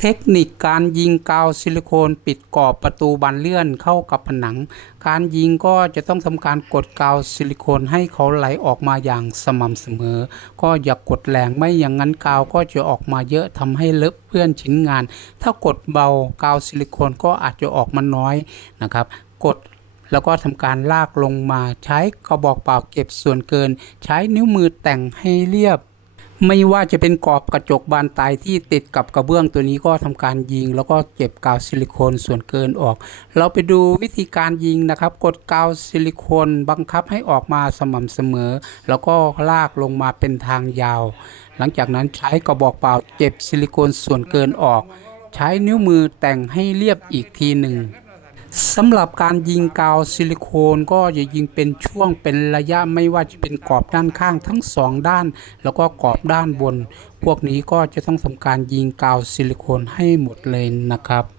เทคนิคการยิงกาวซิลิโคนปิดกรอบประตูบานเลื่อนเข้ากับผนัง การยิงก็จะต้องทำการกดกาวซิลิโคนให้เขาไหลออกมาอย่างสม่ำเสมอ ก็อย่ากดแรงไม่อย่างนั้นกาวก็จะออกมาเยอะทำให้เลอะเพื่อนชิ้นงาน ถ้ากดเบากาวซิลิโคนก็อาจจะออกมาน้อยนะครับ กดแล้วก็ทำการลากลงมาใช้กระบอกเปล่าเก็บส่วนเกิน ใช้นิ้วมือแต่งให้เรียบ ไม่ว่าจะเป็นกรอบกระจกบานตายที่ติดกับกระเบื้องตัวนี้ก็ทำการยิง แล้วก็เก็บกาวซิลิโคนส่วนเกินออก เราไปดูวิธีการยิงนะครับ กดกาวซิลิโคนบังคับให้ออกมาสม่ำเสมอ แล้วก็ลากลงมาเป็นทางยาว หลังจากนั้นใช้กระบอกเปล่าเก็บซิลิโคนส่วนเกินออก ใช้นิ้วมือแต่งให้เรียบอีกทีหนึ่ง สำหรับการยิงกาวซิลิโคนก็จะยิงเป็นช่วงเป็นระยะไม่ว่าจะเป็นกรอบด้านข้างทั้งสองด้าน แล้วก็กรอบด้านบน พวกนี้ก็จะต้องทำการยิงกาวซิลิโคนให้หมดเลยนะครับ